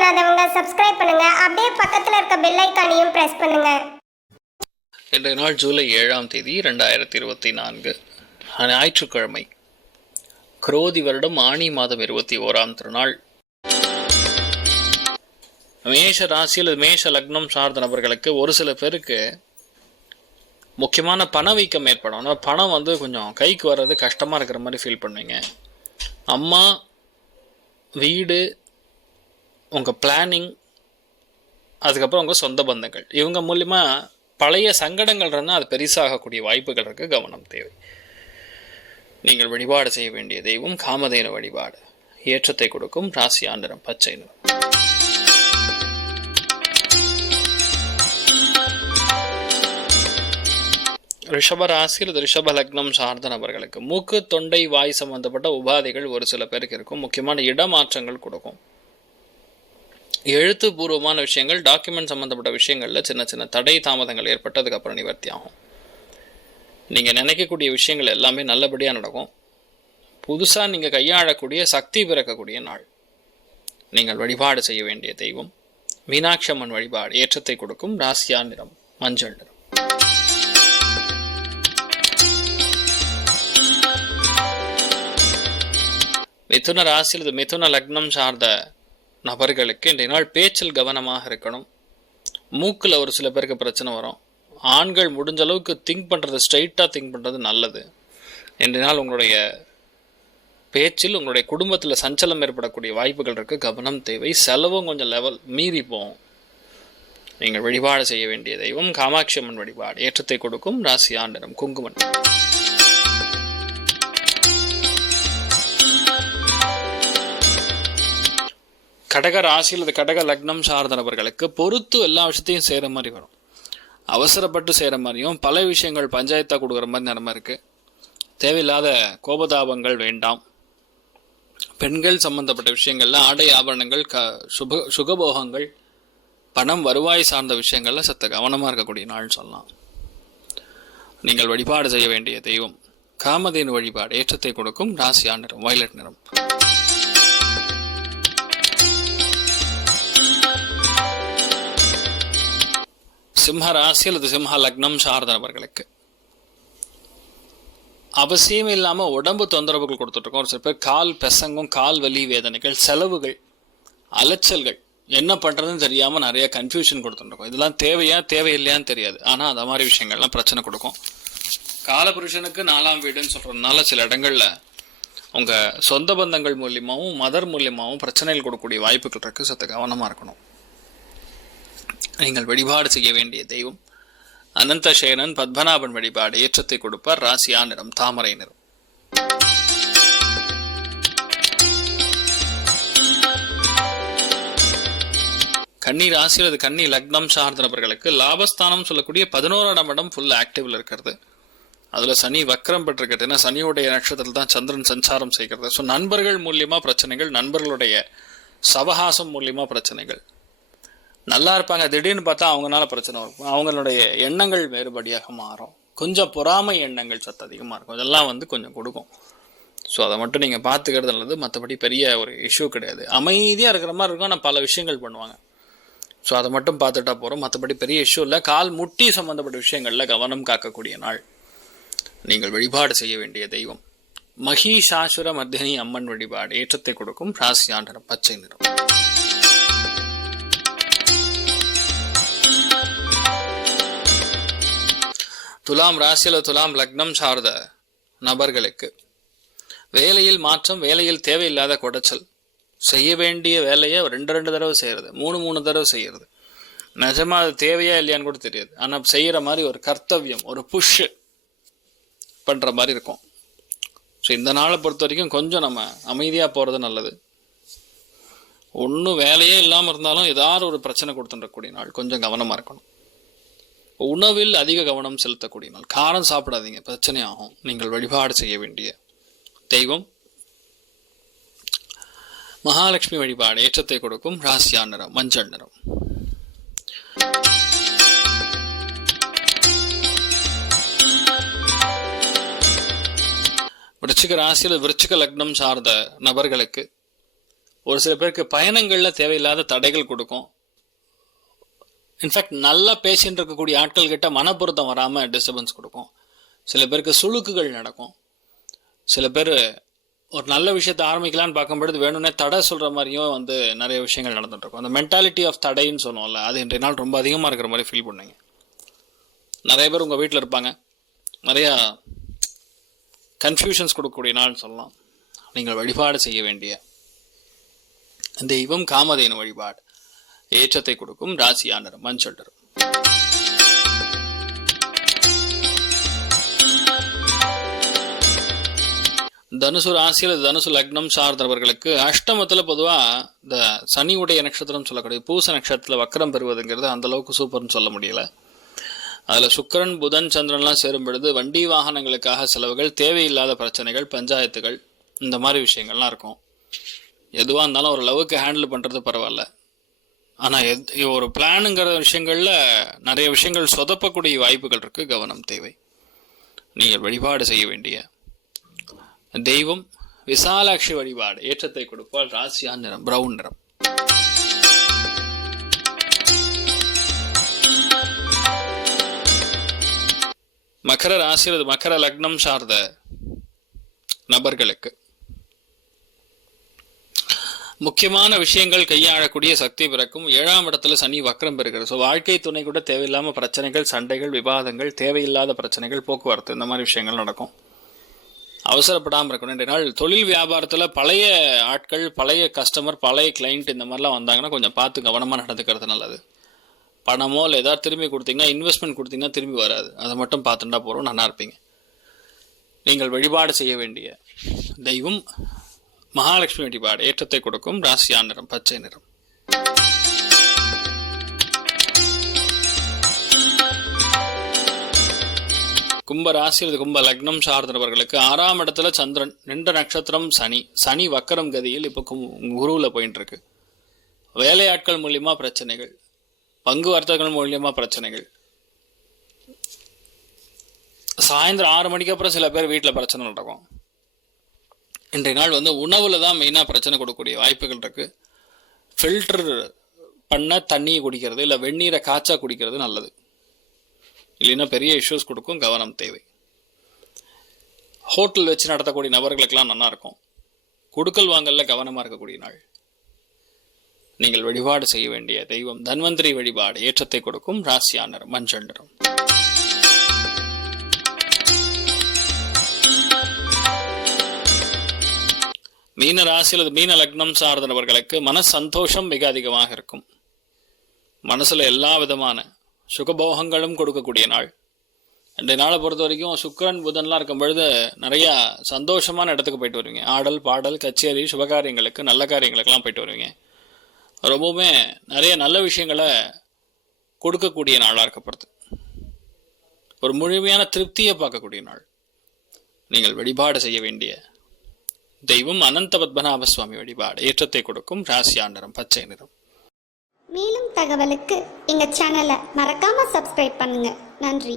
பண்ணாதவங்க சப்ஸ்கிரைப் பண்ணுங்க. அப்படியே பக்கத்துல இருக்க பெல் ஐகானையும் பிரஸ் பண்ணுங்க. இன்றைய நாள் ஜூலை 7ஆம் தேதி 2024 ஞாயிற்றுக்கிழமை. குரோதி வருடம் ஆனி மாதம் 21ஆம் திருநாள். மேஷ ராசியில் மேஷ லக்னம் சார்ந்த நபர்களுக்கு ஒரு சில பேருக்கு முக்கியமான பணவீக்கம் ஏற்படும். ஆனால் பணம் கொஞ்சம் கைக்கு வர்றது கஷ்டமாக இருக்கிற மாதிரி ஃபீல் பண்ணுவீங்க. அம்மா, வீடு, உங்கள் பிளானிங், அதுக்கப்புறம் உங்கள் சொந்த பந்தங்கள், இவங்க மூலிமா பழைய சங்கடங்கள் இருந்தால் அது பெருசாகக்கூடிய வாய்ப்புகள் இருக்குது. கவனம் தேவை. நீங்கள் வழிபாடு செய்ய வேண்டிய தெய்வம் காமதேனு வழிபாடு. ஏற்றத்தை கொடுக்கும் ராசியா நிறம் பச்சை நிறம். ரிஷப ராசியில் ரிஷப லக்னம் சார்ந்த நபர்களுக்கு மூக்கு, தொண்டை, வாய் சம்பந்தப்பட்ட உபாதைகள் ஒரு சில பேருக்கு இருக்கும். முக்கியமான இடமாற்றங்கள் கொடுக்கும். எழுத்துப்பூர்வமான விஷயங்கள், டாக்குமெண்ட் சம்மந்தப்பட்ட விஷயங்களில் சின்ன சின்ன தடை தாமதங்கள் ஏற்பட்டு அதுக்கப்புறம் நிவர்த்தி ஆகும். நீங்கள் நினைக்கக்கூடிய விஷயங்கள் எல்லாமே நல்லபடியாக நடக்கும். புதுசாக நீங்கள் கையாளக்கூடிய சக்தி பிறக்கக்கூடிய நாள். நீங்கள் வழிபாடு செய்ய வேண்டிய தெய்வம் மீனாட்சி அம்மன் வழிபாடு. ஏற்றத்தை கொடுக்கும் ராசியா நிறம் மஞ்சள் நிறம். மிதுன ராசியில் மிதுன லக்னம் சார்ந்த நபர்களுக்கு இன்றைய நாள் பேச்சில் கவனமாக இருக்கணும். மூக்கில் ஒரு சில பேருக்கு பிரச்சனை வரும். ஆண்கள் முடிஞ்ச அளவுக்கு திங்க் பண்ணுறது, ஸ்ட்ரைட்டாக திங்க் பண்ணுறது நல்லது. இன்றைய நாள் உங்களுடைய பேச்சில் உங்களுடைய குடும்பத்தில் சஞ்சலம் ஏற்படக்கூடிய வாய்ப்புகள் இருக்குது. கவனம் தேவை. செலவும் கொஞ்சம் லெவல் மீறி போகும். நீங்கள் வழிபாடு செய்ய வேண்டிய தெய்வம் காமாட்சி அம்மன் வழிபாடு. ஏற்றத்தை கொடுக்கும் ராசியா நிறம் குங்குமம். கடக ராசியில் கடக லக்னம் சார்ந்த நபர்களுக்கு பொறுத்து எல்லா விஷயத்தையும் செய்கிற மாதிரி வரும். அவசரப்பட்டு செய்கிற மாதிரியும் பல விஷயங்கள் பஞ்சாயத்தாக கொடுக்குற மாதிரி நிலைமை இருக்குது. தேவையில்லாத கோபதாபங்கள் வேண்டாம். பெண்கள் சம்பந்தப்பட்ட விஷயங்கள்ல ஆடை ஆபரணங்கள், சுகபோகங்கள், பணம், வருவாய் சார்ந்த விஷயங்கள்ல சத்த கவனமாக இருக்கக்கூடிய நாள் சொல்லலாம். நீங்கள் வழிபாடு செய்ய வேண்டிய தெய்வம் காமதேனு வழிபாடு. ஏற்றத்தை கொடுக்கும் ராசியா நிறம் வயலட் நிறம். சிம்ம ராசி அல்லது சிம்ம லக்னம் சார்ந்த நபர்களுக்கு அவசியம் இல்லாமல் உடம்பு தொந்தரவுகள் கொடுத்துட்ருக்கோம். ஒரு சில பேர் கால் பெசங்கும், கால் வலி வேதனைகள், செலவுகள், அலைச்சல்கள், என்ன பண்ணுறதுன்னு தெரியாமல் நிறைய கன்ஃபியூஷன் கொடுத்துட்ருக்கோம். இதெல்லாம் தேவையா தேவையில்லையான்னு தெரியாது. ஆனால் அந்த மாதிரி விஷயங்கள்லாம் பிரச்சனை கொடுக்கும். காலபுருஷனுக்கு 4ஆம் வீடுன்னு சொல்கிறதுனால சில இடங்களில் உங்கள் சொந்த பந்தங்கள் மூலியமாகவும் மதர் மூலியமாகவும் பிரச்சனைகள் கொடுக்கக்கூடிய வாய்ப்புகள் இருக்குது. சற்று கவனமாக இருக்கணும். நீங்கள் வழிபாடு செய்ய வேண்டிய தெய்வம் அனந்த சேனன் பத்மநாபன் வழிபாடு. ஏற்றத்தை கொடுப்பார் ராசியா நிறம் தாமரை நிறம். கன்னி ராசியில் அது கன்னி லக்னம் சார்ந்த நபர்களுக்கு லாபஸ்தானம் சொல்லக்கூடிய 11ஆம் இடம் ஃபுல் ஆக்டிவ்ல இருக்கிறது. அதுல சனி வக்ரம் பெற்றிருக்கிறது. ஏன்னா சனியுடைய நட்சத்திரத்தில் தான் சந்திரன் சஞ்சாரம் செய்கிறது. ஸோ நண்பர்கள் மூலியமா பிரச்சனைகள், நண்பர்களுடைய சவகாசம் மூலியமா பிரச்சனைகள். நல்லா இருப்பாங்க, திடீர்னு பார்த்தா அவங்களால பிரச்சனை இருக்கும். அவங்களுடைய எண்ணங்கள் வேறுபடியாக மாறும். கொஞ்சம் பொறாமை எண்ணங்கள் சத்து அதிகமாக இருக்கும். இதெல்லாம் கொஞ்சம் கொடுக்கும். ஸோ அதை மட்டும் நீங்கள் பார்த்துக்கிறது நல்லது. மற்றபடி பெரிய ஒரு இஷ்யூ கிடையாது. அமைதியாக இருக்கிற மாதிரி இருக்கும். ஆனால் பல விஷயங்கள் பண்ணுவாங்க. ஸோ அதை மட்டும் பார்த்துட்டா போகிறோம். மற்றபடி பெரிய இஷ்யூ இல்லை. கால் முட்டி சம்மந்தப்பட்ட விஷயங்களில் கவனம் காக்கக்கூடிய நாள். நீங்கள் வழிபாடு செய்ய வேண்டிய தெய்வம் மகிஷாசுர மர்தினி அம்மன் வழிபாடு. ஏற்றத்தை கொடுக்கும் ராசியா நிறம் பச்சை நிறம். துலாம் ராசியில் துலாம் லக்னம் சார்ந்த நபர்களுக்கு வேலையில் மாற்றம், வேலையில் தேவையில்லாத குடைச்சல், செய்ய வேண்டிய வேலையை 2 தடவை செய்கிறது, 3 தடவை செய்கிறது. நிஜமா அது தேவையா இல்லையான்னு கூட தெரியாது. ஆனால் செய்கிற மாதிரி ஒரு கர்த்தவியம், ஒரு புஷ் பண்ணுற மாதிரி இருக்கும். ஸோ இந்த நாளை பொறுத்த வரைக்கும் கொஞ்சம் நம்ம அமைதியாக போகிறது நல்லது. ஒன்றும் வேலையே இல்லாமல் இருந்தாலும் ஏதாவது ஒரு பிரச்சனை கொடுத்துடக்கூடிய நாள். கொஞ்சம் கவனமாக இருக்கணும். உணவில் அதிக கவனம் செலுத்தக்கூடிய நாள். காரம் சாப்பிடாதீங்க, பிரச்சனை ஆகும். நீங்கள் வழிபாடு செய்ய வேண்டிய தெய்வம் மகாலட்சுமி வழிபாடு. ஏற்றத்தை கொடுக்கும் ராசியா நிறம் மஞ்சள் நிறம். விருச்சிக ராசியில் விருச்சிக லக்னம் சார்ந்த நபர்களுக்கு ஒரு சில பேருக்கு பயணங்களில் தேவையில்லாத தடைகள் கொடுக்கும். இன்ஃபேக்ட் நல்லா பேசின்னு இருக்கக்கூடிய ஆட்கள் கிட்ட மனப்பொருத்தம் வராமல் டிஸ்டர்பன்ஸ் கொடுக்கும். சில பேருக்கு சுழுக்குகள் நடக்கும். சில பேர் ஒரு நல்ல விஷயத்தை ஆரம்பிக்கலான்னு பார்க்கும்பொழுது வேணும்னே தடை சொல்கிற மாதிரியும் நிறைய விஷயங்கள் நடந்துட்டு இருக்கும். அந்த மென்டாலிட்டி ஆஃப் தடைன்னு சொல்லுவோம்ல, அது இன்றைய நாள் ரொம்ப அதிகமாக இருக்கிற மாதிரி ஃபீல் பண்ணுங்க. நிறைய பேர் உங்கள் வீட்டில் இருப்பாங்க, நிறையா கன்ஃபியூஷன்ஸ் கொடுக்கக்கூடிய நாள்னு சொல்லலாம். நீங்கள் வழிபாடு செய்ய வேண்டிய தெய்வம் காமதேனு வழிபாடு, ஏற்றத்தை கொடுக்கும், ராசியான நிறம் மஞ்சள் நிறம். தனுசு ராசியில் தனுசு லக்னம் சார்ந்தவர்களுக்கு அஷ்டமத்தில் பொதுவாக இந்த சனியுடைய நட்சத்திரம் சொல்லக்கூடிய பூச நட்சத்திரத்தில் வக்கரம் பெறுவதுங்கிறது அந்த அளவுக்கு சூப்பர்னு சொல்ல முடியல. அதில் சுக்கிரன் புதன் சந்திரன்லாம் சேரும் பொழுது வண்டி வாகனங்களுக்காக செலவுகள், தேவையில்லாத பிரச்சனைகள், பஞ்சாயத்துகள், இந்த மாதிரி விஷயங்கள்லாம் இருக்கும். எதுவாக இருந்தாலும் ஒரு லவ்வுக்கு ஹேண்டில் பண்ணுறது பரவாயில்ல. ஆனால் ஒரு பிளானுங்கிற விஷயங்களில் நிறைய விஷயங்கள் சொதப்பக்கூடிய வாய்ப்புகள் இருக்குது. கவனம் தேவை. நீங்கள் வழிபாடு செய்ய வேண்டிய தெய்வம் விசாலாட்சி வழிபாடு, ஏற்றத்தை கொடுப்பால், ராசியான நிறம் பிரவுன் நிறம். மகர ராசி மகர லக்னம் சார்ந்த நபர்களுக்கு முக்கியமான விஷயங்கள் கையாளக்கூடிய சக்தி பிறக்கும். 7ஆம் இடத்துல சனி வக்ரம் பெறுகிறது. ஸோ வாழ்க்கை துணை கூட தேவையில்லாமல் பிரச்சனைகள், சண்டைகள், விவாதங்கள், தேவையில்லாத பிரச்சனைகள், போக்குவரத்து, இந்த மாதிரி விஷயங்கள் நடக்கும். அவசரப்படாமல் இருக்கணும். இன்றைய நாள் தொழில் வியாபாரத்தில் பழைய ஆட்கள், பழைய கஸ்டமர், பழைய கிளைண்ட் இந்த மாதிரிலாம் வந்தாங்கன்னா கொஞ்சம் பார்த்து கவனமாக நடந்துக்கிறது நல்லது. பணமோ இல்லை ஏதாவது திரும்பி கொடுத்தீங்கன்னா, இன்வெஸ்ட்மெண்ட் கொடுத்தீங்கன்னா திரும்பி வராது. அதை மட்டும் பார்த்துட்டா போகிறோம், நல்லா இருப்பீங்க. நீங்கள் வழிபாடு செய்ய வேண்டிய தெய்வம் மகாலட்சுமி வழிபாடு, ஏற்றத்தை கொடுக்கும், ராசியான நிறம் பச்சை நிறம். கும்ப ராசி கும்ப லக்னம் சார்ந்தவர்களுக்கு 6ஆம் இடத்துல சந்திரன், 2 நட்சத்திரம் சனி. சனி வக்கரம் கதியில் இப்போ குருவில் போயிட்டு இருக்கு. வேலையாட்கள் மூலியமா பிரச்சனைகள், பங்கு வர்த்தகங்கள் மூலியமா பிரச்சனைகள். சாயந்தரம் 6 மணிக்கு அப்புறம் சில பேர் வீட்டில் பிரச்சனை நடக்கும். இன்றைய நாள் உணவுல தான் மெயினாக பிரச்சனை கொடுக்கக்கூடிய வாய்ப்புகள் இருக்கு. ஃபில்டர் பண்ண தண்ணியை குடிக்கிறது, இல்லை வெந்நீரை காய்ச்சா குடிக்கிறது நல்லது. இல்லைன்னா பெரிய இஷ்யூஸ் கொடுக்கும். கவனம் தேவை. ஹோட்டல் வச்சு நடத்தக்கூடிய நபர்களுக்கெல்லாம் நல்லா இருக்கும். கொடுக்கல் வாங்கல்ல கவனமாக இருக்கக்கூடிய நாள். நீங்கள் வழிபாடு செய்ய வேண்டிய தெய்வம் தன்வந்திரி வழிபாடு, ஏற்றத்தை கொடுக்கும், ராசியான நிறம் மஞ்சள் நிறம். மீன ராசியில் மீன லக்னம் சார்ந்தவர்களுக்கு மன சந்தோஷம் மிக அதிகமாக இருக்கும். மனசுல எல்லா விதமான சுகபோகங்களும் கொடுக்கக்கூடிய நாள். இன்றைய நாளை பொறுத்த வரைக்கும் சுக்கிரன் புதன்லாம் இருக்கும் பொழுது நிறையா சந்தோஷமான இடத்துக்கு போயிட்டு வருவீங்க. ஆடல் பாடல் கச்சேரி சுபகாரியங்களுக்கு நல்ல காரியங்களுக்கெல்லாம் போயிட்டு வருவீங்க. ரொம்பவுமே நிறைய நல்ல விஷயங்களை கொடுக்கக்கூடிய நாளாக இருக்கப்படுது. ஒரு முழுமையான திருப்தியை பார்க்கக்கூடிய நாள். நீங்கள் வழிபாடு செய்ய வேண்டிய தெய்வம் அனந்த பத்மநாப சுவாமி வழிபாடு, ஏற்றத்தை கொடுக்கும், ராசியான நிறம் பச்சை நிறம். மேலும் தகவலுக்கு எங்க சேனலை மறக்காம சப்ஸ்கிரைப் பண்ணுங்க. நன்றி.